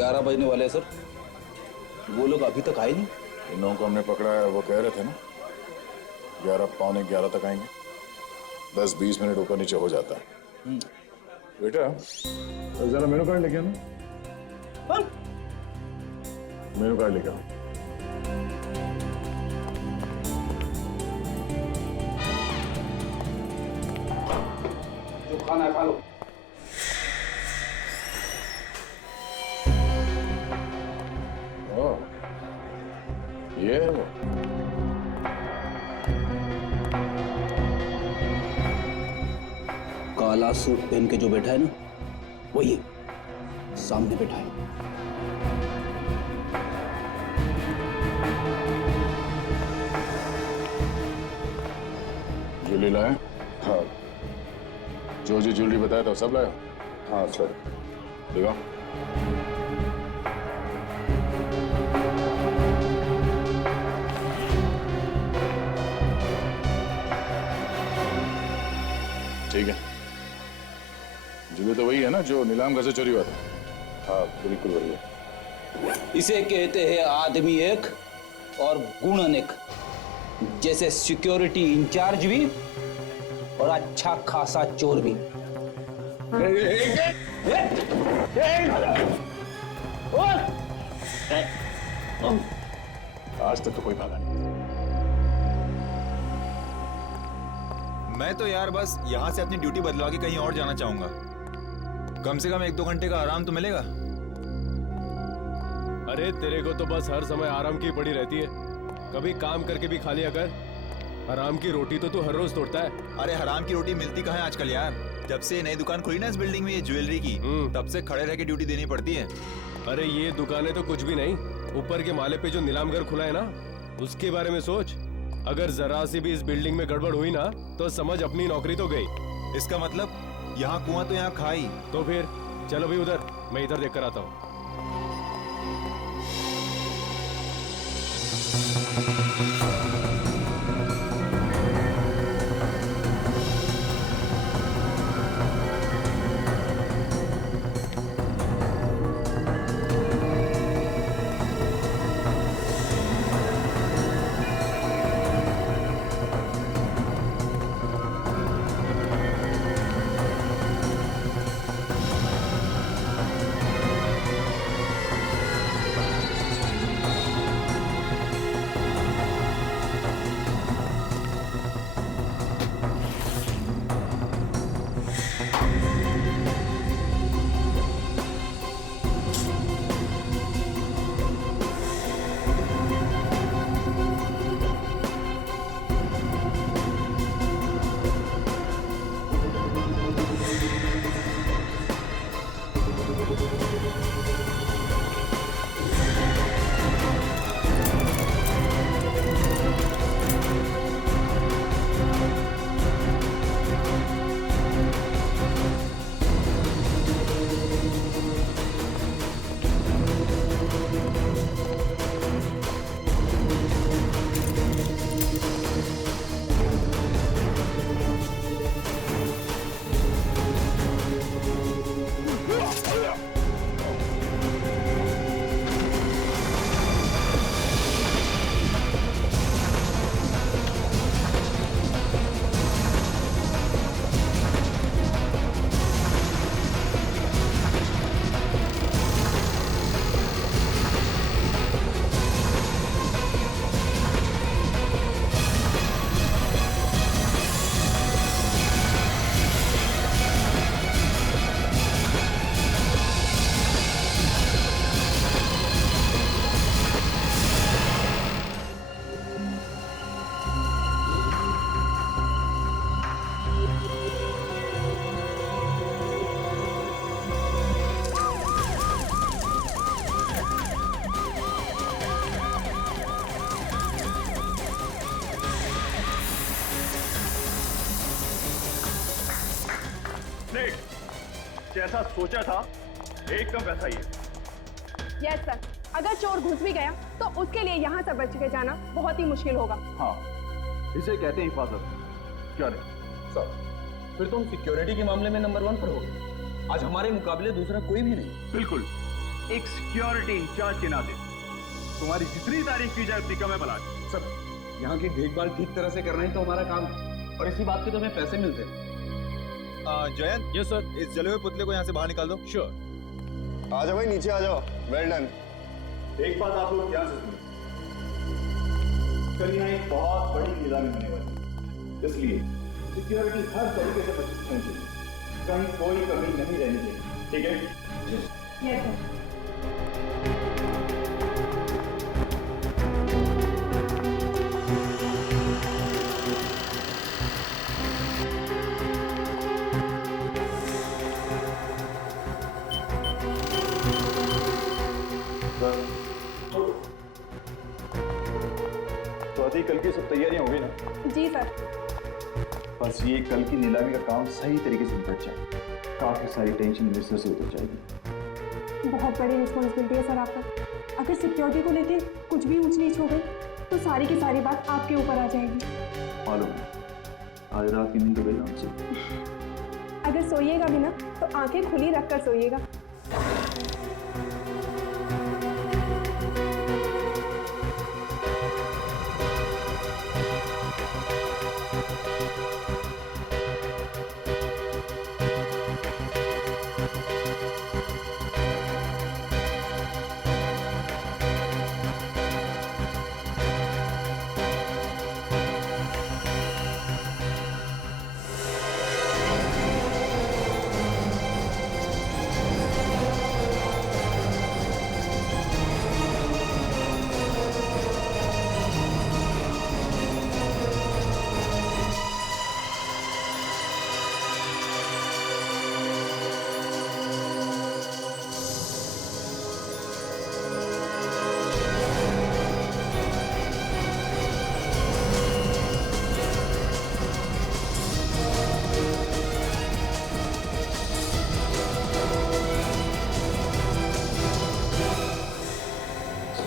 11 बजने वाले हैं सर। वो लोग अभी तक आए नहीं। इन लोगों को हमने पकड़ा है, वो कह रहे थे ना 11 पौने 11 तक आएंगे। 10-20 मिनट ऊपर नीचे हो जाता है। बेटा जरा मेनू कार्ड लेके आना। मेनू कार्ड लेके आओ। जो खाना है खा लो। ये है वो। काला सूट पहन के जो बैठा है ना, वही सामने बैठा है। ज्वेलरी लाए? हाँ। जो ज्वेलरी बताया था सब लाया? हाँ सर। दिखाओ। ठीक है। जुए तो वही है ना जो नीलाम घर से चोरी हुआ था? हाँ बिल्कुल वही है। इसे कहते हैं आदमी एक और गुण अनेक। जैसे सिक्योरिटी इंचार्ज भी और अच्छा खासा चोर भी। आज तक तो कोई भागा नहीं। मैं तो यार बस यहाँ से अपनी ड्यूटी बदलवा के कहीं और जाना चाहूंगा। कम से कम 1-2 घंटे का आराम तो मिलेगा। अरे तेरे को तो बस हर समय आराम की पड़ी रहती है। कभी काम करके भी खा लिया कर। हराम की रोटी तो तू हर रोज तोड़ता है। अरे हराम की रोटी मिलती कहाँ है आजकल यार। जब से नई दुकान खुली ना इस बिल्डिंग में ये ज्वेलरी की, तब से खड़े रह के ड्यूटी देनी पड़ती है। अरे ये दुकानें तो कुछ भी नहीं, ऊपर के माले पे जो नीलाम घर खुला है ना, उसके बारे में सोच। अगर जरा सी भी इस बिल्डिंग में गड़बड़ हुई ना, तो समझ अपनी नौकरी तो गई। इसका मतलब यहाँ कुआं तो यहाँ खाई। तो फिर चलो भी उधर, मैं इधर देख कर आता हूँ। जैसा सोचा था एकदम वैसा ही है। यस सर, अगर चोर घुस भी गया तो उसके लिए यहाँ से बच के जाना बहुत ही मुश्किल होगा। हाँ, इसे कहते हैं हिफाजत। क्या नहीं सर, फिर तुम सिक्योरिटी के मामले में नंबर 1 पर हो। आज हमारे मुकाबले दूसरा कोई भी नहीं। बिल्कुल, एक सिक्योरिटी इंचार्ज के नाते तुम्हारी जितनी तारीफ की जाए उतनी कम है बलाट। सर, यहाँ की देखभाल ठीक तरह से करना ही तो हमारा काम है और इसी बात के तो हमें पैसे मिलते हैं। जयंत, यस सर, इस जले हुए पुतले को यहाँ से बाहर निकाल दो। श्योर। आ जाओ भाई, नीचे आ जाओ। Well done. एक बात आप लोग ध्यान से सुनो, कल यहाँ एक बहुत बड़ी नीलामी होने वाली है, इसलिए सिक्योरिटी हर तरीके से बची होनी चाहिए, कहीं कोई कमी नहीं रहनी चाहिए, ठीक है? Yes sir. तो अति कल की सब तैयारियां हो गई ना? जी सर। बस ये कल की नीलामी का काम सही तरीके से निपट जाए, काफी सारी टेंशन इन्वेस्टर से उतर जाएगी। बहुत बड़ी रिस्पॉन्सिबिलिटी है सर आप पर। अगर सिक्योरिटी को लेके कुछ भी ऊंच नीच हो गई तो सारी की सारी बात आपके ऊपर आ जाएगी। मालूम है, आज रात की नींद तो बेदाम से। अगर सोइएगा भी ना तो आंखें खुली रखकर सोइएगा।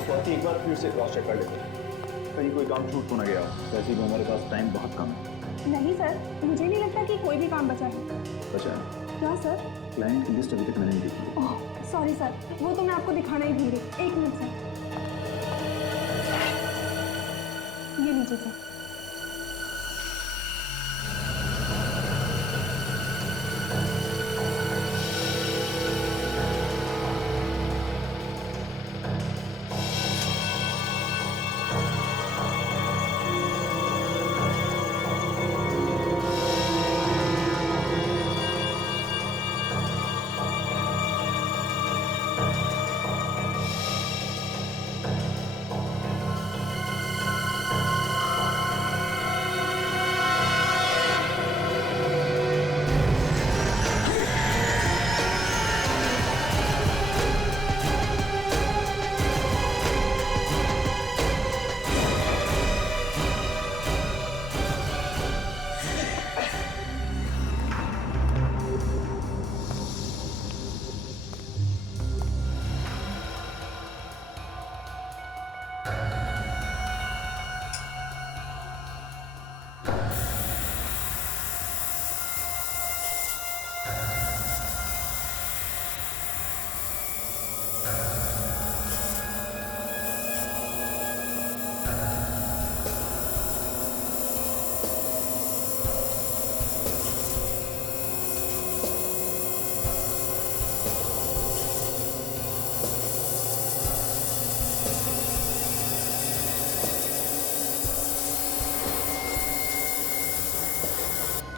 स्वाति एक बार फिर से क्रॉस चेक कर लेते हैं, कहीं कोई काम छूट तो ना गया। वैसे भी हमारे पास टाइम बहुत कम है। नहीं सर, मुझे नहीं लगता कि कोई भी काम बचा है। बचा है? क्या सर? क्लाइंट की लिस्ट अभी तक मैंने नहीं देखी। ओह सॉरी सर, वो तो मैं आपको दिखाना ही भूल गई। एक मिनट सर, ये लीजिए सर।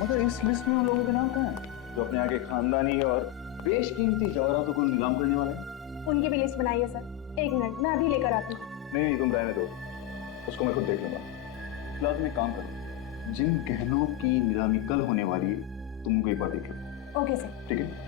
मगर इस लिस्ट में उन लोगों के नाम कहाँ हैं जो अपने आगे खानदानी और बेशकीमती जवाहरातों को नीलाम करने वाले हैं? उनकी भी लिस्ट बनाइए सर। एक मिनट, मैं अभी लेकर आती हूँ। नहीं, तुम रहने दो, उसको मैं खुद देख लूंगा। फिलहाल तुम एक काम करो, जिन गहनों की नीलामी कल होने वाली है तुम उनको एक बार देख लो। Okay sir. ठीक है?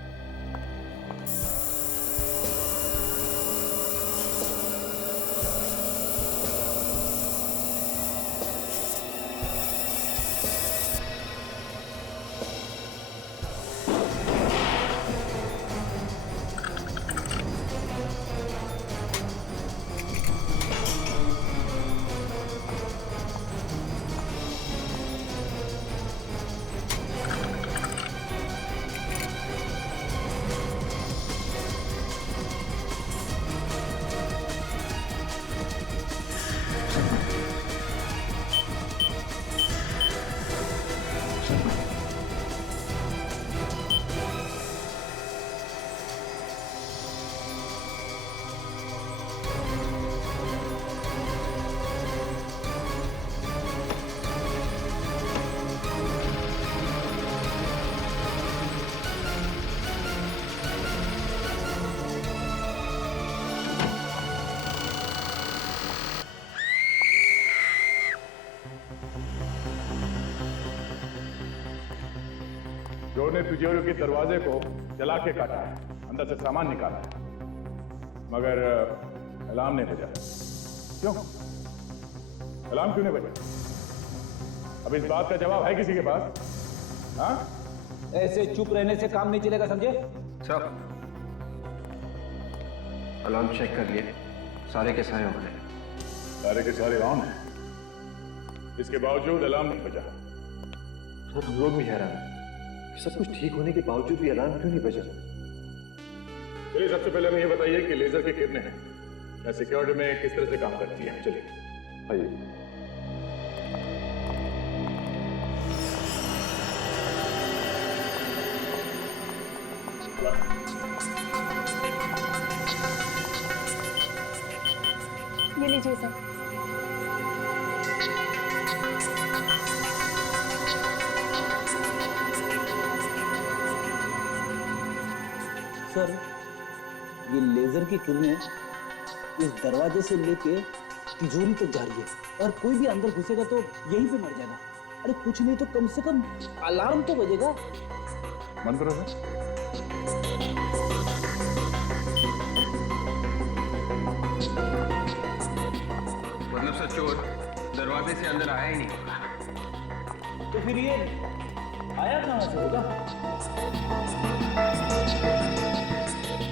चोर ने तिजोरी के दरवाजे को जला के काटा है, अंदर से सामान निकाला है, मगर अलार्म नहीं बजा। क्यों? अलार्म क्यों नहीं बजा? अब इस बात का जवाब है किसी के पास? हाँ? ऐसे चुप रहने से काम नहीं चलेगा, समझे? सर, अलार्म चेक कर लिए, सारे के सारे ऑन है। सारे के सारे ऑन है, इसके बावजूद अलार्म नहीं बजा। सर हम लोग भी हैरान हैं कि सब कुछ ठीक होने के बावजूद भी अलार्म क्यों नहीं बजा। चलिए सबसे पहले हमें ये बताइए कि लेजर की किरणें हैं सिक्योरिटी में किस तरह से काम करती है। चलिए आइए। ये लीजिए सर। सर, ये लेजर की किरणें इस दरवाजे से लेके तिजोरी तक जा रही है और कोई भी अंदर घुसेगा तो यहीं पे मर जाएगा। अरे कुछ नहीं तो कम से कम अलार्म तो बजेगा। बंद करो सर। मतलब सर चोर दरवाजे से अंदर आया ही नहीं। तो फिर ये आया कहाँ से होगा?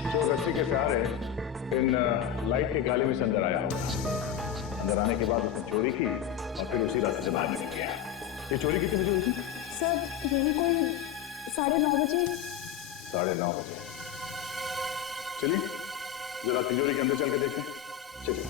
जो रस्सी के सहारे इन लाइट के गाली में से अंदर आया होगा। अंदर आने के बाद उसने चोरी की और फिर उसी रास्ते से बाहर निकल गया। ये चोरी कितने बजे हुई थी? सर यही कोई 9:30 बजे। 9:30 बजे। चलिए जरा तिजोरी के अंदर चल के देखते हैं। चलिए।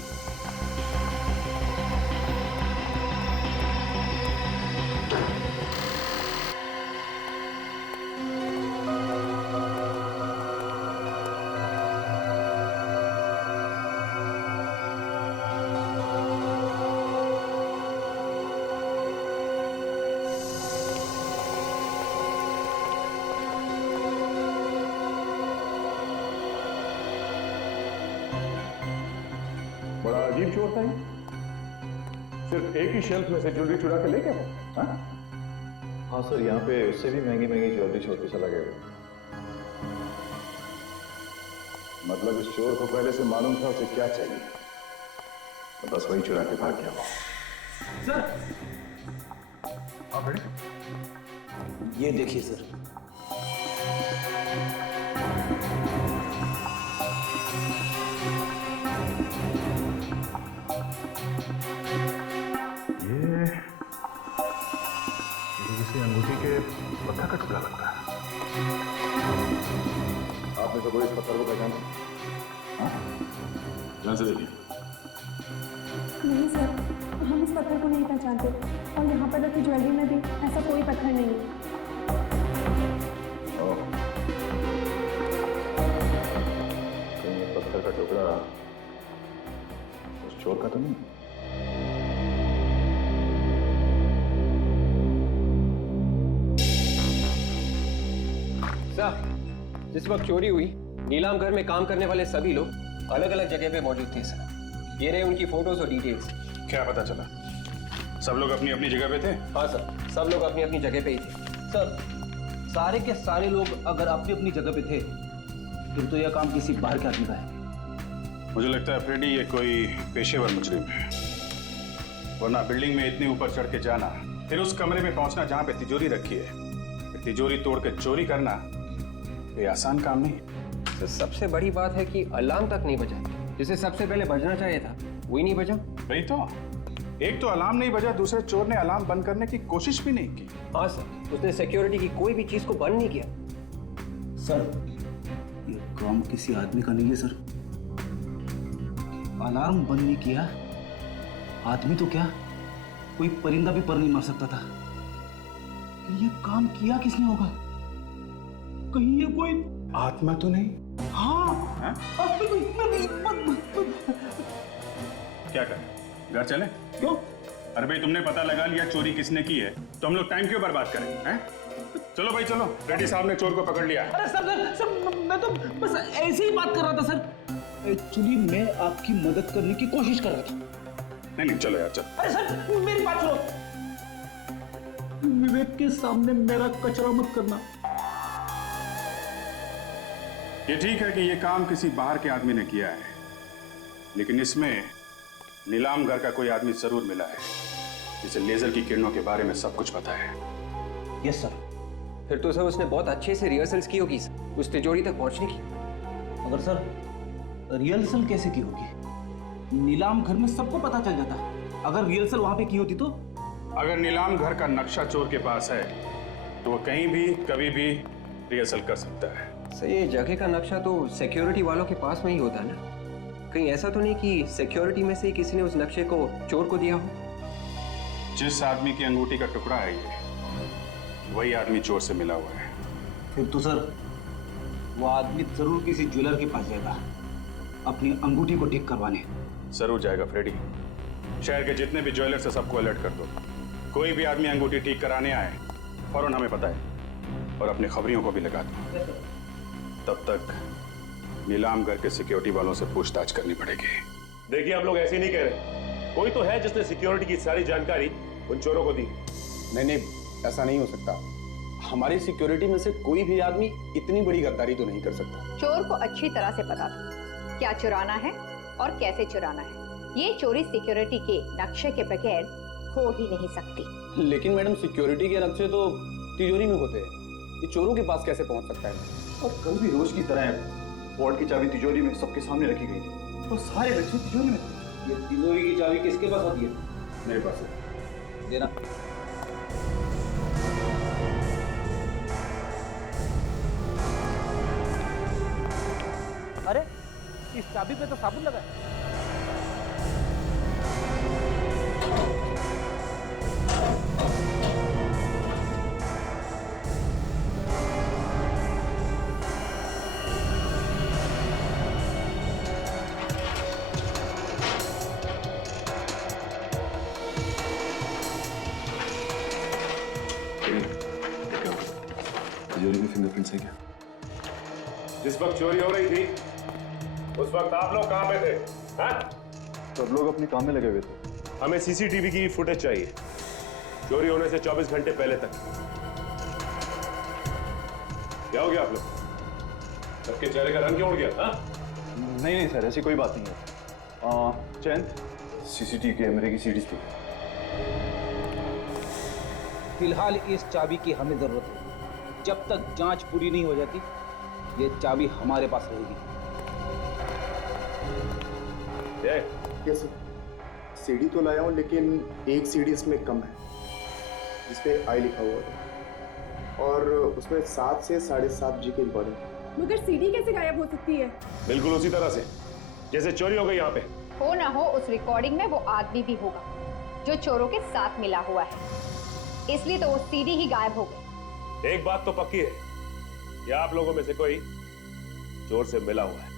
बड़ा अजीब चोर था ये। सिर्फ एक ही शेल्फ में से ज्वेलरी चुरा के ले गया वो। हाँ सर, यहाँ पे उससे भी महंगी महंगी ज्वेलरी छोड़ के चला गया। मतलब इस चोर को पहले से मालूम था उसे क्या चाहिए, तो बस वही चुरा के भाग गया वो। सर, हाँ बेटे। ये देखिए सर। ये किसी अंगूठी के पत्थर का टुकड़ा लगता है। आपने तो कोई इस पत्थर को पहचाना? हाँ? ध्यान से देखिए। नहीं सर, हम इस पत्थर को नहीं पहचानते और यहाँ पर रखी ज्वेलरी में भी ऐसा कोई पत्थर नहीं है। कहीं ये पत्थर का टुकड़ा उस चोर का तो नहीं? सर, जिस वक्त चोरी हुई नीलाम घर में काम करने वाले सभी लोग अलग अलग जगह पे मौजूद थे सर। ये रहे उनकी फोटोज और डिटेल्स। क्या पता चला? सब लोग अपनी अपनी जगह पे थे? हाँ सर, सब लोग अपनी अपनी जगह पे ही थे। सर, सारे के सारे लोग अगर अपनी अपनी जगह पे थे फिर तो यह काम किसी बाहर के आदमी का है। मुझे लगता है फ्रेडी ये कोई पेशेवर मुजरिम है, वरना बिल्डिंग में इतने ऊपर चढ़ के जाना, फिर उस कमरे में पहुंचना जहां पे तिजोरी रखी है, फिर तिजोरी तोड़ के चोरी करना, ये आसान काम नहीं है। तो सबसे बड़ी बात है कि अलार्म तक नहीं बजा, जिसे सबसे पहले बजना चाहिए था वही नहीं बजा। वही तो, एक तो अलार्म नहीं बजा, दूसरे चोर ने अलार्म बंद करने की कोशिश भी नहीं की। हाँ सर, उसने सिक्योरिटी की कोई भी चीज को बंद नहीं किया। सर, ये काम किसी आदमी का नहीं है सर। अलार्म बंद नहीं किया, आदमी तो क्या कोई परिंदा भी पर नहीं मार सकता था। ये काम किया किसने होगा? कहीं ये कोई आत्मा तो नहीं? हाँ, क्या करें, घर चले? क्यों? अरे भाई तुमने पता लगा लिया चोरी किसने की है, तो हम लोग टाइम क्यों बर्बाद करें? हैं? चलो भाई चलो, रेड्डी साहब ने चोर को पकड़ लिया। अरे सर, मैं तो बस ऐसे ही बात कर रहा था सर। एक्चुअली मैं आपकी मदद करने की कोशिश कर रहा था। नहीं चलो यार चलो। अरे सर, मेरी बात सुनो। विवेक के सामने मेरा कचरा मत करना। ये ठीक है कि ये काम किसी बाहर के आदमी ने किया है, लेकिन इसमें नीलाम घर का कोई आदमी जरूर मिला है जिसे लेजर की किरणों के बारे में सब कुछ पता है। Yes sir. फिर तो सर उसने बहुत अच्छे से रिहर्सल्स की होगी सर, उस तिजोरी तक पहुंचने की। मगर सर रिहर्सल कैसे की होगी? नीलाम घर में सबको पता चल जाता। अगर रिहर्सल वहां पे की होती तो? अगर नीलाम घर का नक्शा चोर के पास है तो वो कहीं भी कभी भी रिहर्सल कर सकता है। सर ये जगह का नक्शा तो सिक्योरिटी वालों के पास में ही होता है ना? कहीं ऐसा तो नहीं कि सिक्योरिटी में से ही किसी ने उस नक्शे को चोर को दिया हो? जिस आदमी की अंगूठी का टुकड़ा है ये, वही आदमी चोर से मिला हुआ है। फिर तो सर वो आदमी जरूर किसी ज्वेलर के पास जाएगा अपनी अंगूठी को ठीक करवाने। जरूर जाएगा फ्रेडी। शहर के जितने भी ज्वेलर से सबको अलर्ट कर दो। कोई भी आदमी अंगूठी ठीक कराने आए फौरन हमें बताए और अपनी खबरियों को भी लगा दो। तब तक नीलाम घर के सिक्योरिटी वालों से पूछताछ करनी पड़ेगी। देखिए हम लोग ऐसे नहीं कह रहे, कोई तो है जिसने सिक्योरिटी की सारी जानकारी उन चोरों को दी। नहीं, ऐसा नहीं हो सकता। हमारी सिक्योरिटी में से कोई भी आदमी इतनी बड़ी गद्दारी तो नहीं कर सकता। चोर को अच्छी तरह से पता था क्या चुराना है और कैसे चुराना है। ये चोरी सिक्योरिटी के नक्शे के बगैर हो ही नहीं सकती। लेकिन मैडम सिक्योरिटी के नक्शे तो तिजोरी में होते हैं, ये चोरों के पास कैसे पहुंच सकता है? और कल भी रोज की तरह वॉर्ड की चाबी तिजोरी में सबके सामने रखी गई थी, तो सारे नक्शे तिजोरी में थे। ये तिजोरी की चाबी किसके पास होती है? मेरे पास है। देना। अरे इस चाबी पे तो साबुन लगा है। तिजोरी में फिंगरप्रिंट्स है क्या? जिस वक्त चोरी हो रही थी उस वक्त आप लोग कहां पे थे? सब लोग अपने काम में लगे हुए थे। हमें सीसीटीवी की फुटेज चाहिए, चोरी होने से 24 घंटे पहले तक। क्या हो गया आप लोग? सबके चेहरे का रंग क्यों उड़ गया? नहीं सर, ऐसी कोई बात नहीं है। चैन सीसीटीवी कैमरे की सीडीज थी। फिलहाल इस चाबी की हमें जरूरत है। जब तक जांच पूरी नहीं हो जाती ये चाबी हमारे पास रहेगी। यस सर, सीडी तो लाया हूँ लेकिन एक सीडी इसमें कम है जिसपे आई लिखा हुआ है और उसमें 7 से 7.5 जी की रिकॉर्डिंग। मगर सीडी कैसे गायब हो सकती है? बिल्कुल उसी तरह से जैसे चोरी हो गई यहाँ पे। हो ना हो उस रिकॉर्डिंग में वो आदमी भी होगा जो चोरों के साथ मिला हुआ है, इसलिए तो वो सीडी ही गायब हो गई। एक बात तो पक्की है, ये आप लोगों में से कोई चोर से मिला हुआ है।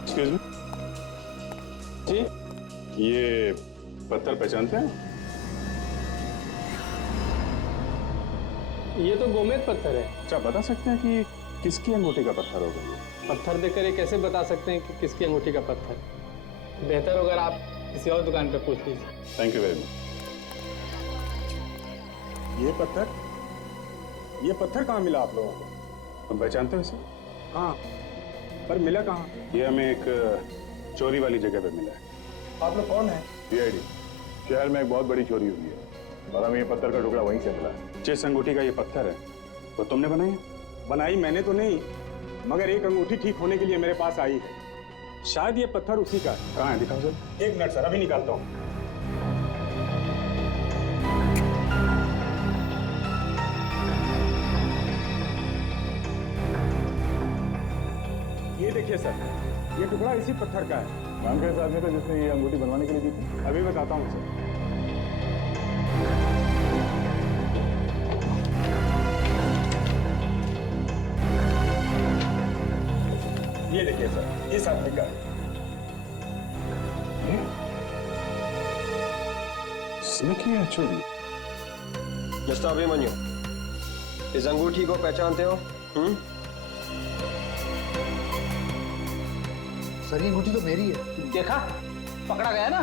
एक्सक्यूज मी जी, ये पत्थर पहचानते हैं? ये तो गोमेद पत्थर है। अच्छा, बता सकते हैं कि किसकी अंगूठी का पत्थर होगा? पत्थर देखकर ये कैसे बता सकते हैं कि किसकी अंगूठी का पत्थर? बेहतर होगा आप किसी और दुकान पे पूछ लीजिए। Thank you very much. ये पत्थर कहाँ मिला आप लोगों को? तुम पहचानते हो इसे? कहाँ? पर मिला कहाँ? ये हमें एक चोरी वाली जगह पे मिला है। आप लोग कौन है? सीआईडी। शहर में एक बहुत बड़ी चोरी हुई है और हमें ये पत्थर का टुकड़ा वहीं से मिला है। जिस अंगूठी का ये पत्थर है वो तुमने बनाई है? बनाई मैंने तो नहीं, मगर एक अंगूठी ठीक होने के लिए मेरे पास आई है। शायद ये पत्थर उसी का है। कहाँ है, दिखाओ सर। एक मिनट सर, अभी निकालता हूँ। ये देखिए सर, ये टुकड़ा इसी पत्थर का है। नाम कैसा आदमी था जिसने ये अंगूठी बनवाने के लिए दी थी? अभी बताता हूँ सर। ये देखिए सर, इस आदमी का है। इसने की है चोरी? मिस्टर अभिमन्यु, इस अंगूठी को पहचानते हो? सर ये अंगूठी तो मेरी है। देखा, पकड़ा गया ना।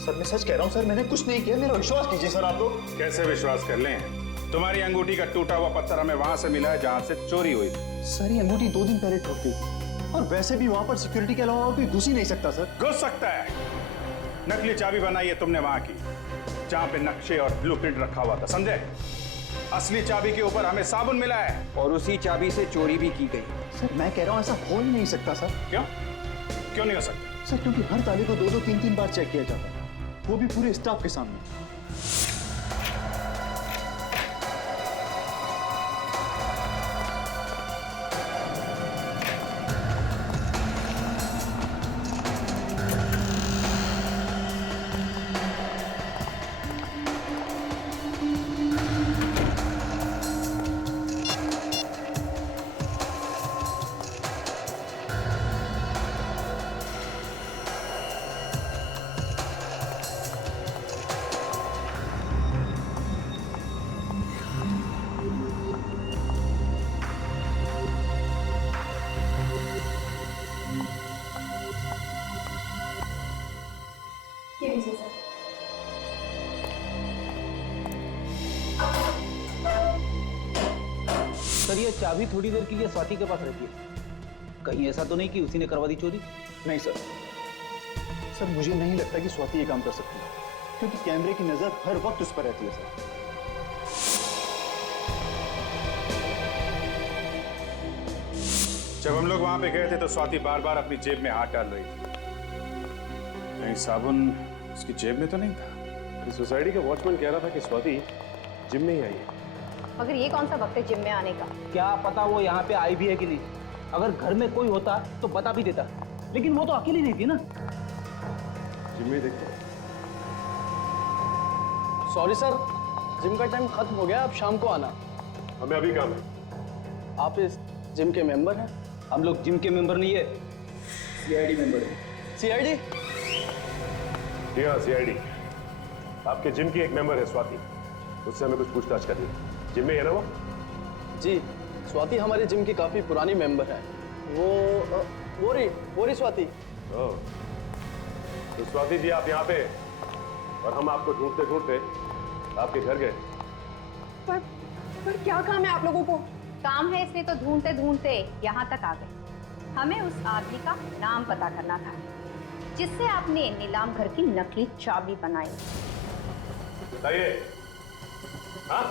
सर मैं सच कह रहा हूँ सर, मैंने कुछ नहीं किया, मेरा विश्वास कीजिए सर आप लोग। कैसे विश्वास कर लें? तुम्हारी अंगूठी का टूटा हुआ पत्थर हमें वहां से मिला है जहां से चोरी हुई। सर ये अंगूठी 2 दिन पहले टूट गई थी, और वैसे भी वहां पर सिक्योरिटी के अलावा कोई घुस ही नहीं सकता सर। घुस सकता है। नकली चाबी बनाई है तुमने वहां की, जहां पे नक्शे और ब्लूप्रिंट रखा हुआ था, समझे? असली चाबी के ऊपर हमें साबुन मिला है, और उसी चाबी से चोरी भी की गई। सर मैं कह रहा हूँ ऐसा हो ही नहीं सकता सर। क्यों? क्यों नहीं हो सकता? सर क्योंकि हर ताले को 2-2, 3-3 बार चेक किया जाता है, वो भी पूरे स्टाफ के सामने। ये लीजिए सर। सर ये चाबी थोड़ी देर के लिए स्वाति के पास रहती है, कहीं ऐसा तो नहीं कि उसी ने करवा दी चोरी? नहीं सर, सर मुझे नहीं लगता कि स्वाति ये काम कर सकती है, क्योंकि कैमरे की नजर हर वक्त उस पर रहती है सर। जब हम लोग वहां पे गए थे तो स्वाति बार बार अपनी जेब में हाथ डाल रही थी। कहीं साबुन उसकी जेब में तो नहीं था? सोसाइटी का वॉचमैन कह रहा था कि स्वाति जिम में ही आई है। मगर ये कौन सा वक्त है जिम में आने का? क्या पता वो यहाँ पे आई भी है कि नहीं। अगर घर में कोई होता तो बता भी देता, लेकिन वो तो अकेली नहीं थी ना। जिम में देखते। सॉरी सर, जिम का टाइम खत्म हो गया, अब शाम को आना। हमें अभी काम है। आप इस जिम के मेंबर हैं? हम लोग जिम के मेंबर नहीं है, सीआईडी मेंबर है। सीआईडी? जी हाँ, सीआईडी। आपके जिम की एक मेंबर है स्वाति, उससे हमें कुछ पूछताछ करनी है। जिम में है ना वो? जी, स्वाति हमारे जिम की काफी पुरानी मेंबर है। वो रही स्वाति। ओह, तो स्वाति जी आप यहाँ पे, और हम आपको ढूंढते ढूंढते आपके घर गए। पर क्या काम है आप लोगों को? काम है इसलिए तो ढूंढते ढूंढते यहाँ तक आ गए। हमें उस आदमी का नाम पता करना था जिससे आपने नीलाम घर की नकली चाबी बनाई। बताइए। हाँ?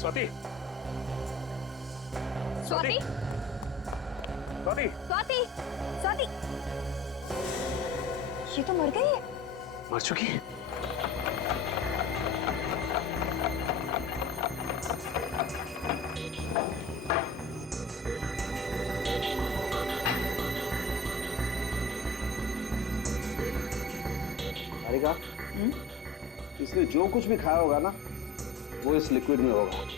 स्वाति, स्वाति, स्वाति, स्वाति, स्वाति, ये तो मर गई है। मर चुकी है? हारिका, इसने जो कुछ भी खाया होगा ना, वो इस लिक्विड में होगा।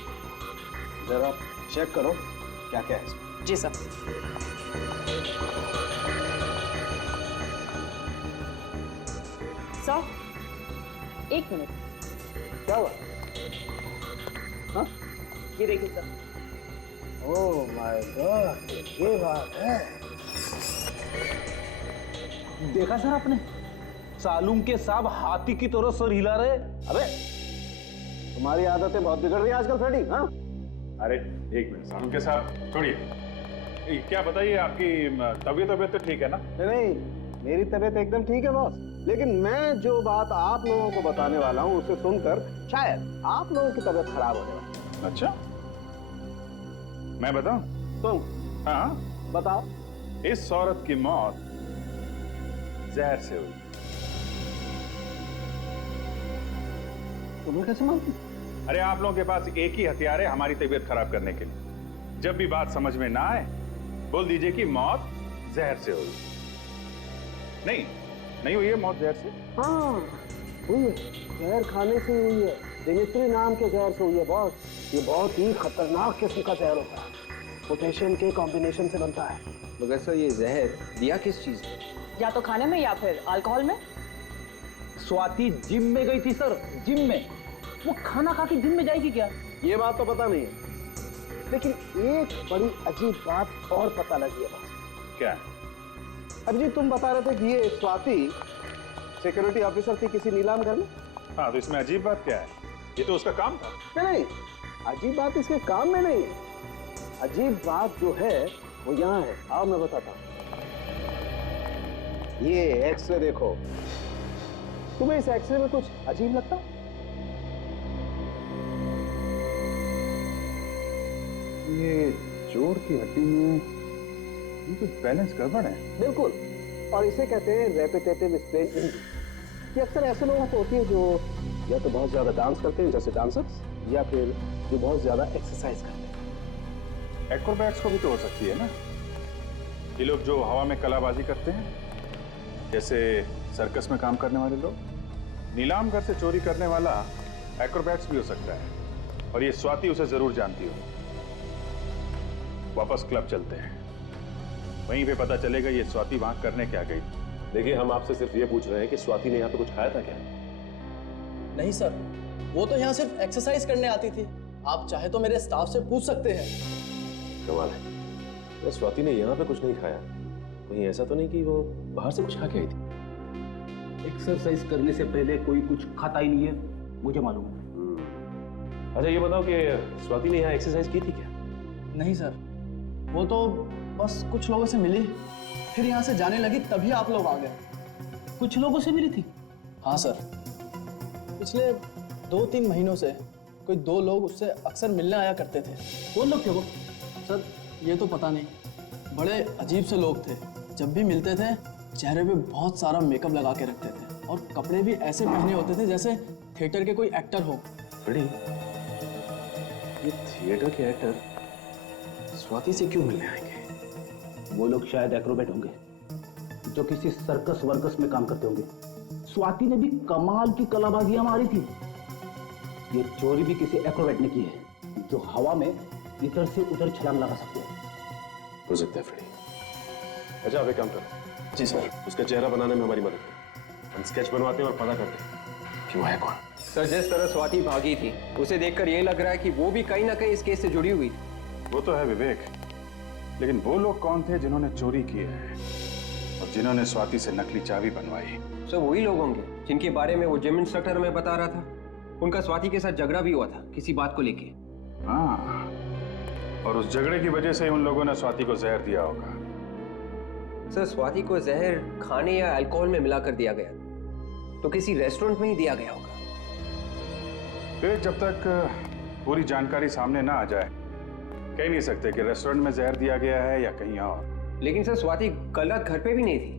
जरा चेक करो क्या क्या है इसमें। जी सर। Sir, 1 minute. क्या हुआ? हाँ? ये देखिए सर, ओह माय गॉड, ये बात है। देखा सर आपने, सालूम के साहब हाथी की तरह सर हिला रहे। अबे तुम्हारी आदतें बहुत बिगड़ रही हैं आजकल फ्रेडी। हाँ, अरे एक मिनट साहब के साथ छोड़िए। क्या बताइए, आपकी तबीयत तो ठीक है ना? नहीं, मेरी तबीयत एकदम ठीक है बॉस, लेकिन मैं जो बात आप लोगों को बताने वाला हूँ उसे सुनकर शायद आप लोगों की तबीयत खराब होने वाली। अच्छा, मैं बताऊं? तुम? हाँ बताओ। इस औरत की मौत जहर से हुई। तुम्हें कैसे मालूम? अरे आप लोगों के पास एक ही हथियार है हमारी तबीयत खराब करने के लिए। जब भी बात समझ में ना आए बोल दीजिए कि मौत जहर से हुई। नहीं हुई है मौत जहर से। हाँ हुई है, जहर खाने से हुई है। दिमित्री नाम के जहर से हुई है बॉस। ये बहुत ही खतरनाक किस्म का जहर होता है, पोटेशियम के कॉम्बिनेशन से बनता है। मगर सर ये जहर दिया किस चीज में? या तो खाने में या फिर अल्कोहल में। स्वाति जिम में गई थी सर, जिम में। वो खाना खा के जिम में जाएगी क्या? ये बात तो पता नहीं है, लेकिन एक बड़ी अजीब बात और पता लगी है बॉस। क्या? अभिजीत, तुम बता रहे थे कि ये स्वाति सिक्योरिटी ऑफिसर थी किसी नीलाम घर में। हाँ, तो इसमें अजीब बात क्या है? ये तो उसका काम था। नहीं, अजीब बात इसके काम में नहीं है। अजीब बात जो है वो यहाँ है। आओ मैं बताता हूँ। ये एक्सरे देखो। तुम्हें इस एक्सरे में कुछ अजीब लगता? ये जोड़ की हड्डी में ये कुछ बैलेंस गड़बड़ है। बिल्कुल, और इसे कहते हैं रेपिटेटिव स्ट्रेन इंजरी। ये अक्सर ऐसे लोगों को होती है जो या तो बहुत ज्यादा डांस करते हैं जैसे डांसर्स, या फिर जो बहुत ज्यादा एक्सरसाइज करते हैं। एक्रोबैट्स को भी तो हो सकती है ना? ये लोग जो हवा में कलाबाजी करते हैं, जैसे सर्कस में काम करने वाले लोग। नीलाम घर से चोरी करने वाला एक्रोबैट्स भी हो सकता है, और ये स्वाति उसे जरूर जानती हो। वापस क्लब चलते हैं, वहीं पे पता चलेगा ये स्वाति वहां करने क्या गई। देखिए, हम आपसे सिर्फ ये पूछ रहे हैं कि स्वाति ने यहाँ पे कुछ खाया था क्या? नहीं सर, वो तो यहाँ सिर्फ एक्सरसाइज करने आती थी। आप चाहे तो मेरे स्टाफ से पूछ सकते हैं। कमाल है, अरे स्वाति ने यहाँ पे कुछ नहीं खाया। कहीं ऐसा तो नहीं कि वो बाहर से कुछ खा के आई थी? एक्सरसाइज करने से पहले कोई कुछ खाता ही नहीं है, मुझे मालूम है। अच्छा ये बताओ कि स्वाति ने यहाँ एक्सरसाइज की थी क्या? नहीं सर, वो तो बस कुछ लोगों से मिली, फिर यहाँ से जाने लगी, तभी आप लोग आ गए। कुछ लोगों से मिली थी? हाँ सर, पिछले 2-3 महीनों से कोई 2 लोग उससे अक्सर मिलने आया करते थे। कौन लोग थे वो? सर ये तो पता नहीं, बड़े अजीब से लोग थे। जब भी मिलते थे चेहरे पे बहुत सारा मेकअप लगा के रखते थे, और कपड़े भी ऐसे पहने होते थे जैसे थिएटर के कोई एक्टर हो। फ्रेडी, ये थिएटर के एक्टर स्वाति से क्यों मिलने आएंगे? वो लोग शायद एक्रोबेट होंगे, जो किसी सर्कस वर्कस में काम करते होंगे। स्वाति ने भी कमाल की कलाबाजियां मारी थी। ये चोरी भी किसी एक्रोबेट ने की है, जो हवा में इधर से उधर छलांग लगा सकते हैं। हो सकता है फ्रेडी। अच्छा आप एक काम करो। जी सर। उसका चेहरा बनाने में हमारी मदद करो। हम स्केच बनवाते हैं और पता करते हैं कि वो है कौन। सर जिस तरह स्वाति भागी थी, उसे देखकर ये लग रहा है कि वो भी कहीं ना कहीं इस केस से जुड़ी हुई थी। वो तो है विवेक, लेकिन वो लोग कौन थे जिन्होंने चोरी की है और जिन्होंने स्वाति से नकली चाबी बनवाई? सर वही लोग होंगे जिनके बारे में वो जिम इंस्ट्रक्टर में बता रहा था। उनका स्वाति के साथ झगड़ा भी हुआ था किसी बात को लेके। हाँ, और उस झगड़े की वजह से उन लोगों ने स्वाति को जहर दिया होगा। सर स्वाति को जहर खाने या अल्कोहल में मिलाकर दिया गया, तो किसी रेस्टोरेंट में ही दिया गया होगा। फिर जब तक पूरी जानकारी सामने ना आ जाए कह नहीं सकते कि रेस्टोरेंट में जहर दिया गया है या कहीं और। लेकिन सर स्वाति कल रात घर पे भी नहीं थी।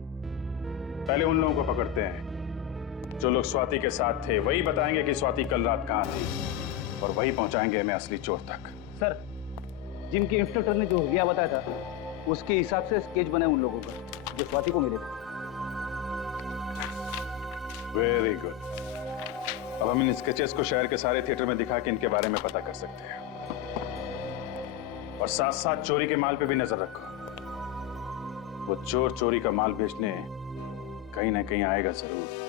पहले उन लोगों को पकड़ते हैं जो लोग स्वाति के साथ थे, वही बताएंगे कि स्वाति कल रात कहाँ थी, और वही पहुंचाएंगे हमें असली चोर तक। सर, जिम के इंस्ट्रक्टर ने जो हुलिया बताया था, उसके हिसाब से स्केच बने उन लोगों का जो स्वाति को मिले थे। Very good. अब हम इन स्केचेस को शहर के सारे थिएटर में दिखा के इनके बारे में पता कर सकते हैं, और साथ साथ चोरी के माल पे भी नजर रखो। वो चोर चोरी का माल बेचने कहीं ना कहीं आएगा जरूर।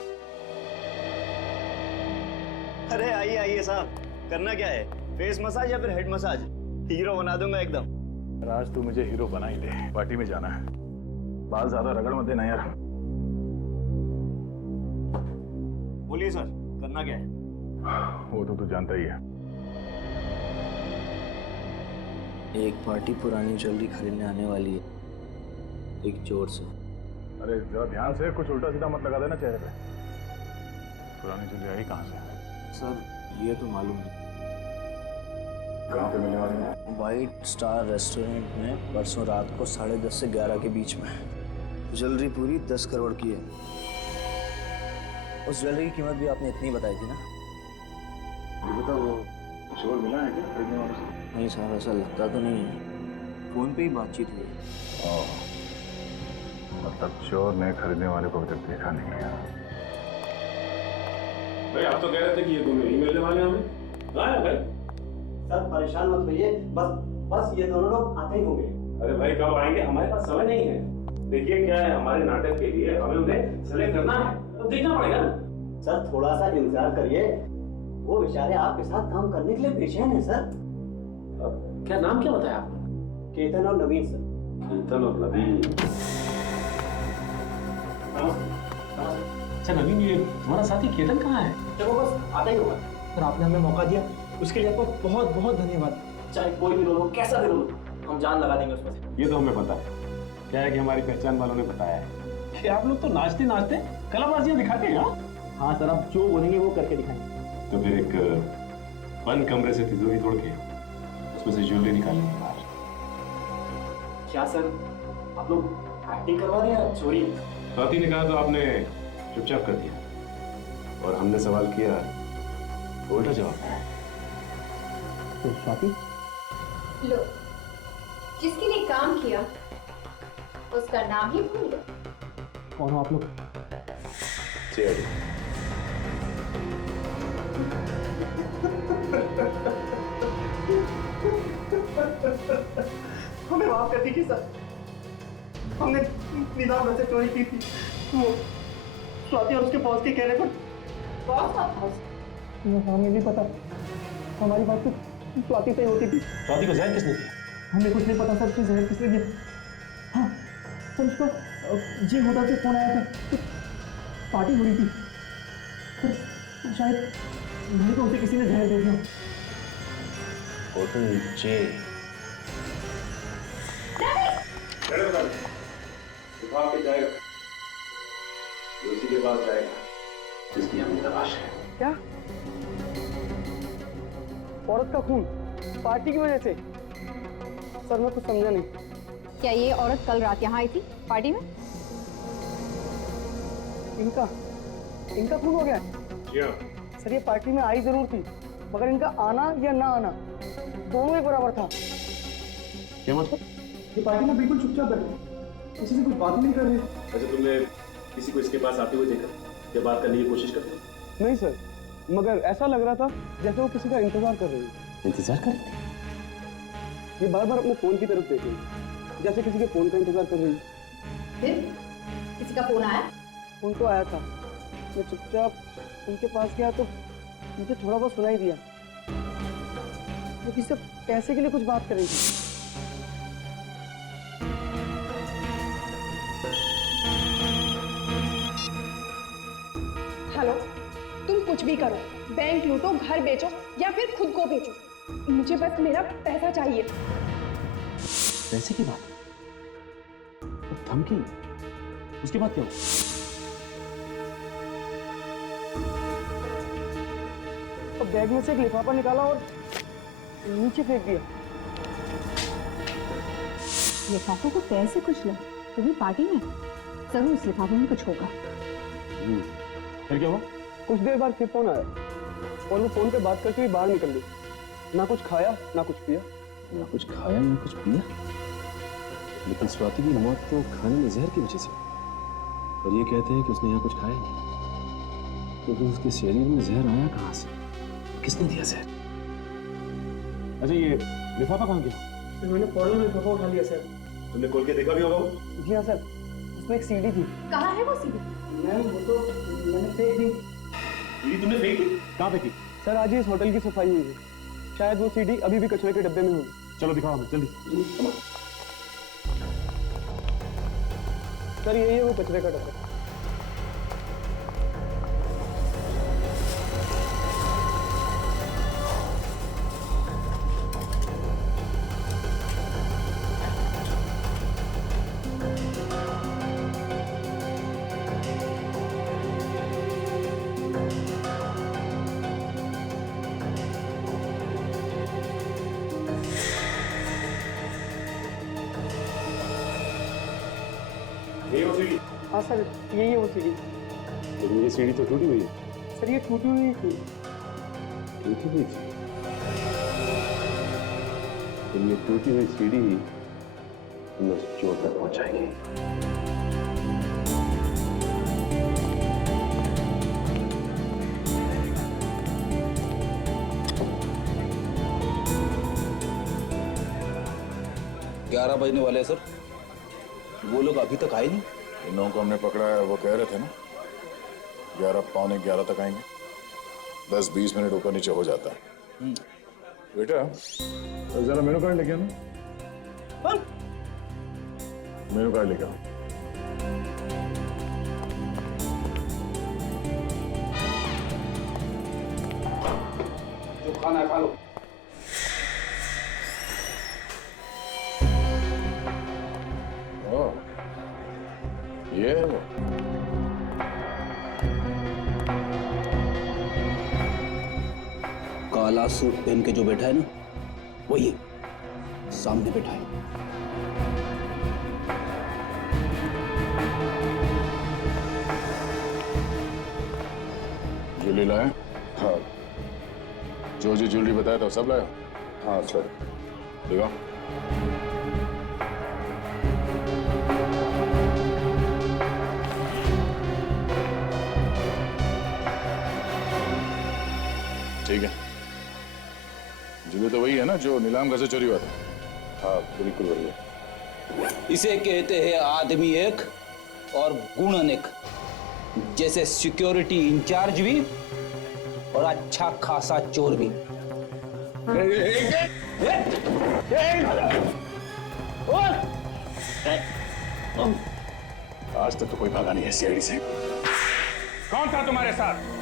अरे आइए आइए साहब, करना क्या है? फेस मसाज या फिर हेड मसाज? हीरो बना दूंगा एकदम। आज तू मुझे हीरो बना ही दे, पार्टी में जाना है। बाल ज्यादा रगड़ मत देना यार। बोलिए सर, करना क्या है? वो तो तू जानता ही है। एक पार्टी पुरानी ज्वेलरी खरीदने आने वाली है, एक जोर से। अरे जरा ध्यान से, कुछ उल्टा सीधा मत लगा देना चेहरे पे। पुरानी ज्वेलरी आई कहाँ से? सर ये तो मालूम है। कहाँ पे मिलने वाली है? वाइट स्टार रेस्टोरेंट में परसों रात को 10:30 से 11 के बीच में। ज्वेलरी पूरी 10 करोड़ की है। उस ज्वेलरी की कीमत भी आपने इतनी बताई थी ना? ये बता, वो चोर मिला है क्या खरीदने वाले से? नहीं सर, ऐसा लगता तो नहीं है। फोन पे ही बातचीत हुई। मतलब चोर ने खरीदने वाले को अभी तक देखा नहीं है। भाई आप तो कह रहे थे कि ये दोनों ही मिलने वाले हैं हमें। हाँ भाई। सर परेशान मत होइए, बस ये दोनों लोग आते ही होंगे। अरे भाई कब आएंगे, हमारे पास समय नहीं है। देखिए क्या है, हमारे नाटक के लिए हमें उन्हें सेलेक्ट करना है, तो देखना पड़ेगा ना। सर थोड़ा सा इंतजार करिए, वो बेचारे आपके साथ काम करने के लिए बेचैन है सर। क्या नाम क्या बताया आपने? केतन और नवीन सर। केतन और नवीन। अच्छा नवीन, ये तुम्हारा साथी केतन कहाँ है? चलो बस आता ही होगा। सर आपने हमें मौका दिया, उसके लिए आपको बहुत बहुत धन्यवाद। चाहे कोई भी रोल हो, कैसा भी रोल हो, हम जान लगा देंगे उसमें से। ये तो हमें पता है। क्या है कि हमारी पहचान वालों ने बताया है कि आप लोग तो नाचते नाचते कलाबाजियां दिखाते हैं। हाँ सर, आप जो बोलेंगे वो करके दिखाएंगे। तो फिर एक बंद कमरे से तिजोरी तोड़ के उसमें से ज्वेलरी निकालेंगे बाहर। क्या सर, आप लोग एक्टिंग करवा रहे हैं या चोरी? स्वाति ने कहा तो आपने चुपचाप कर दिया, और हमने सवाल किया उल्टा जवाब है। तो स्वाति, लो, जिसके लिए काम किया उसका नाम ही भूल गए। कौन हो आप लोग? हमें माफ कर दीजिए सर, हमने नीलाम घर से चोरी की थी। वो स्वाति और उसके बॉस के कहने पर। हमें नहीं पता, हमारी बात तो स्वाति से होती थी। स्वाति को जहर किसने दिया? हमें कुछ नहीं पता सर कि जहर किसने दिया। हाँ सर, उसका जी होटल से फोन आया था, तो पार्टी हो रही थी। तो शायद नहीं तो उसे किसी ने जहर दे दिया। होटल जे। विभाग के जाएगा, उसी के पास जाएगा जिसकी हमें तलाश है। क्या? औरत का खून पार्टी की वजह से? सर मैं कुछ समझा नहीं। क्या ये औरत कल रात यहाँ आई थी पार्टी में? इनका खून हो गया? क्या? सर ये पार्टी में आई जरूर थी, मगर इनका आना या ना आना दोनों एक बराबर था। क्या मतलब? ये पार्टी में बिल्कुल चुपचाप बैठे, किसी से कुछ बात ही नहीं कर रहे। अच्छा तुमने किसी को इसके पास आते हुए देखा या बात करने की कोशिश करते? नहीं सर, मगर ऐसा लग रहा था जैसे वो किसी का इंतजार कर रही है। इंतजार कर रहे थे? ये बार बार अपने फोन की तरफ देख रही है, जैसे किसी के फोन का इंतजार कर रही है। फिर किसी का फोन आया? फोन तो आया था, मैं चुपचाप उनके पास गया तो मुझे थोड़ा बहुत सुनाई दिया। वो किसी से पैसे के लिए कुछ बात कर रही थी। हेलो, तुम कुछ भी करो, बैंक लूटो, घर बेचो या फिर खुद को बेचो, मुझे बस मेरा पैसा चाहिए। पैसे की बात? धमकी? उसके बाद क्या हुआ? और बैग में से एक लिफाफा निकाला और नीचे फेंक दिया। लिफाफे को पैसे कुछ लग, तो भी पार्टी में जरूर उस लिफाफे में कुछ होगा। फिर क्या हुआ? कुछ देर बाद फिर फोन आया और वो फोन पे बात करके ही बाहर निकल गई। ना कुछ खाया ना कुछ पिया। ना कुछ खाया ना कुछ पिया? लेकिन स्वाति की मौत तो खाने में जहर की वजह से, और ये कहते हैं कि उसने यहाँ कुछ खाया नहीं। तो फिर उसके शरीर में जहर आया कहाँ से? किसने दिया जहर? अच्छा ये लिफाफा कहाँ गया? मैंने फौरन लिफाफा उठा लिया सर। तुमने खोल के देखा भी होगा वो? जी हाँ सर, उसमें एक सीडी थी। कहाँ है वो सीडी? मैम वो तो मैंने फेंक दी। सीडी तुमने फेंक दी? कहाँ फेंकी? सर आज ही इस होटल की सफाई हुई है, शायद वो सीडी अभी भी कचरे के डब्बे में होगी। चलो दिखाओ हमें जल्दी। सर यही है वो कचरे का डब्बा। हाँ सर यही है वो सीडी। लेकिन ये सीढ़ी तो टूटी हुई है। सर ये टूटी हुई थी। टूटी हुई थी? तो ये टूटी हुई सीढ़ी हमें चोर तक पहुंचाएगी। ग्यारह बजने वाले हैं सर, वो लोग अभी तक आए नहीं। इन लोगों को हमने पकड़ा है, वो कह रहे थे ना 11 पौने 11 तक आएंगे। 10-20 मिनट ऊपर नीचे हो जाता है। बेटा जरा मेनू कार्ड लेके आना। मेनू कार्ड लेके आओ। जो खाना है खा लो। ये है वो। काला सूट पहन के जो बैठा है ना, वही सामने बैठा है। ज्वेलरी लाए? हाँ। जो ज्वेलरी बताया था सब लाया? हाँ सर। दिखाओ। ठीक है, जुए तो वही है ना जो नीलाम घर से चोरी हुआ था? हाँ बिल्कुल वही है। इसे कहते हैं आदमी एक और गुण अनेक, जैसे सिक्योरिटी इंचार्ज भी और अच्छा खासा चोर भी। आज तक तो कोई भागा नहीं है सीआईडी से। कौन था तुम्हारे साथ?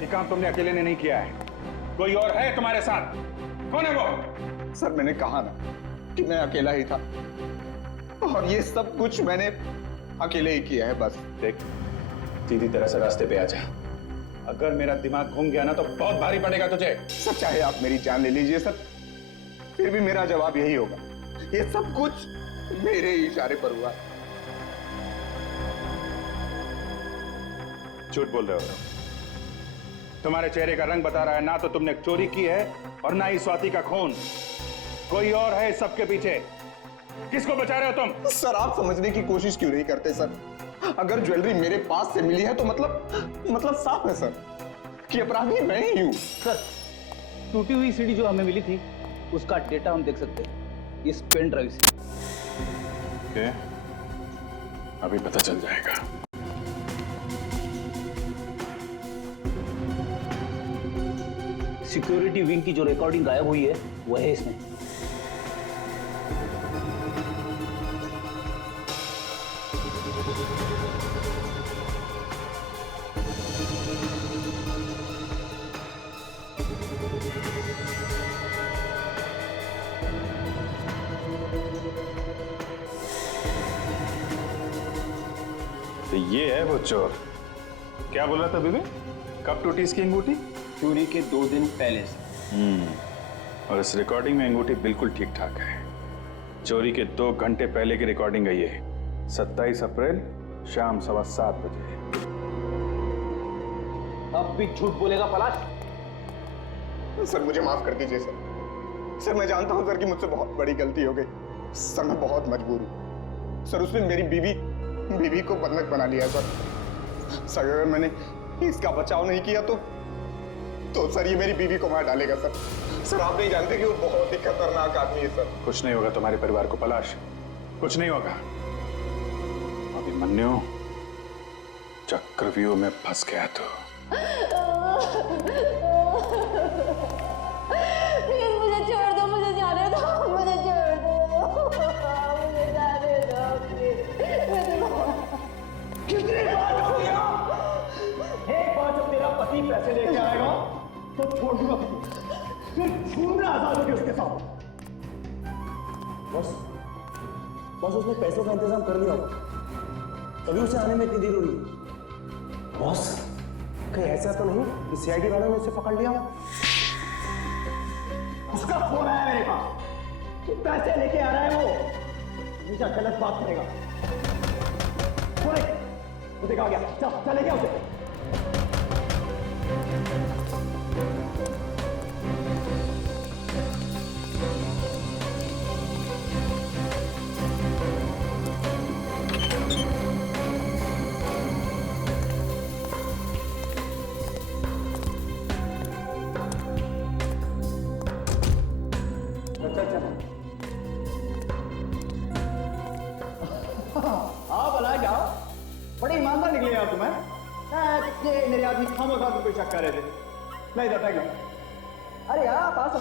ये काम तुमने अकेले ने नहीं किया है, कोई और है तुम्हारे साथ? कौन है वो? सर मैंने कहा ना कि मैं अकेला ही था, और ये सब कुछ मैंने अकेले ही किया है। बस देख, सीधी तरह से रास्ते पे आ जा। अगर मेरा दिमाग घूम गया ना तो बहुत भारी पड़ेगा तुझे। सर चाहे आप मेरी जान ले लीजिए सर, फिर भी मेरा जवाब यही होगा, ये सब कुछ मेरे ही इशारे पर हुआ। झूठ बोल रहे हो। तुम्हारे चेहरे का रंग बता रहा है, ना तो तुमने चोरी की है और ना ही स्वाति का खून। कोई और है इस सबके पीछे। किसको बचा रहे हो तुम? सर आप समझने की कोशिश क्यों नहीं करते सर? अगर ज्वेलरी मेरे पास से मिली है तो मतलब साफ है सर कि अपराधी मैं ही हूं। सर, टूटी हुई सीढ़ी जो हमें मिली थी उसका डेटा हम देख सकते हैं इस पेन ड्राइव से। Okay. अभी पता चल जाएगा। सिक्योरिटी विंग की जो रिकॉर्डिंग गायब हुई है वो है इसमें। तो ये है वो चोर। क्या बोल रहा था बीबी? कब टूटी इसकी अंगूठी? चोरी के 2 दिन पहले से। और इस रिकॉर्डिंग में अंगूठी बिल्कुल ठीक ठाक है। चोरी के 2 घंटे पहले की रिकॉर्डिंग है ये। 27 अप्रैल शाम 7:15 बजे। अब भी झूठ बोलेगा पलाश? सर मुझे माफ कर दीजिए सर। सर मैं जानता हूं सर कि मुझसे बहुत बड़ी गलती हो गई। सर मैं बहुत मजबूर हूं। सर उसने मेरी बीवी को बंधक बना लिया सर। अगर मैंने इसका बचाव नहीं किया तो सर ये मेरी बीवी को मार डालेगा सर। सर आप नहीं जानते कि वो बहुत ही खतरनाक आदमी है सर। कुछ नहीं होगा तुम्हारे परिवार को पलाश, कुछ नहीं होगा। अभिमन्यु चक्रव्यूह में फंस गया तो प्लीज मुझे छोड़ दो, मुझे जाने दो, मुझे छोड़ दो, मुझे जाने दो प्लीज। कितनी बार हो गया? एक बार जब तेरा पति पैसे लेके आएगा तो छोड़ दूंगा तुझे, फिर घूमना आजाद होगी उसके साथ। बस उसने पैसों का इंतजाम कर लिया होगा, तभी उसे आने में इतनी देर हो रही है। बॉस, कहीं ऐसा तो नहीं कि सीआईडी वालों ने उसे पकड़ लिया? उसका फोन आया मेरे पास, तो पैसे लेके आ रहा है वो, मुझे गलत बात करेगा। वो देखा गया, चल लेके उसे। हाँ भला जाओ, बड़े ईमानदार निकले यार तुम्हें। ये मेरे आदमी खामोखा तुम पे शक कर रहे थे। नहीं जाता क्या? अरे यार पास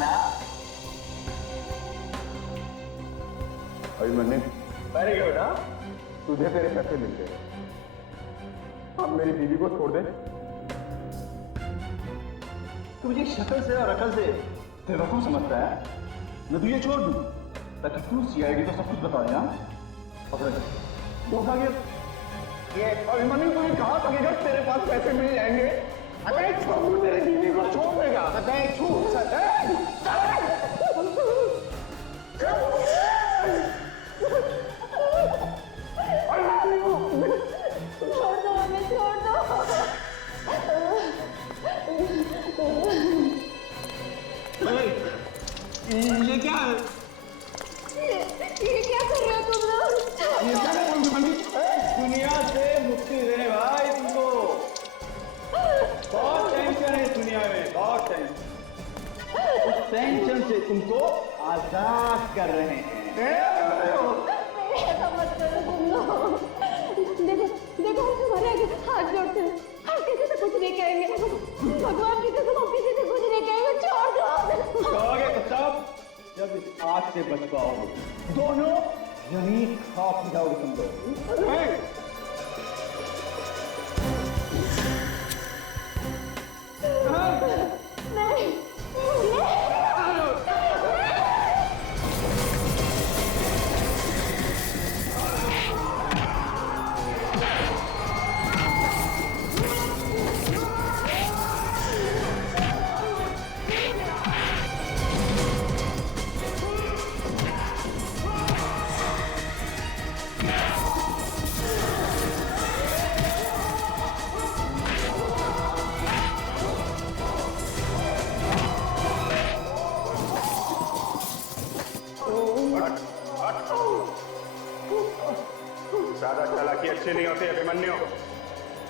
ना अभिमन्यु, वेरी गुड। हाँ, तुझे तेरे पैसे मिल गए, अब मेरी बीवी को छोड़ दे। तू मुझे शक्ल से और अकल से बेवकूफ समझता है। मैं तुझे छोड़ दूं ताकि तू सीआईडी को सब कुछ बताए। हाँ, धोखा ये अभिमन्यु, तुझे कहा था कि जब तेरे पास पैसे मिल जाएंगे अरे छोड़ तेरे बीवी को छोड़ देगा। छोड़ दो हमें, छोड़ दो। ये क्या है? ये क्या कर रहे हो तुम लोग? दुनिया से मुक्ति देने भाई तुमको। बहुत टेंशन है इस दुनिया में, बहुत टेंशन। उस टेंशन से तुमको आजाद कर रहे हैं। ऐसा मत करो तुम लोग। देखो देखो, हम तुम्हारे आगे हाथ जोड़ते हैं, हम किसी से कुछ नहीं कहेंगे। भगवान की कसम, हम किसी से कुछ नहीं कहेंगे। छोड़ दो। कहोगे तो तब जब इस आग से बच पाओगे। दोनों यहीं खा जाओगे तुम लोग। नहीं, ज्यादा चालाकी अच्छी नहीं होती अभिमन्यु।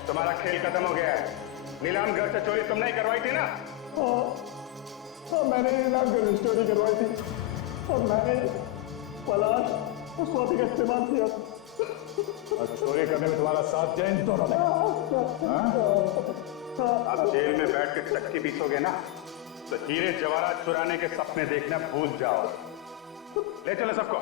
तुम्हारा खेल खत्म हो गया है। नीलाम घर से चोरी तुम नहीं करवाई थी ना? मैंने नीलाम घर से चोरी करवाई थी और मैंने पलाश और स्वाति का इस्तेमाल किया था। और चोरी करने में तुम्हारा साथ दिया इन दोनों ने। अब जेल में बैठ के चक्की पीसोगे ना तो हीरे जवाहरात चुराने के सपने देखना भूल जाओ। ले चलो सबको।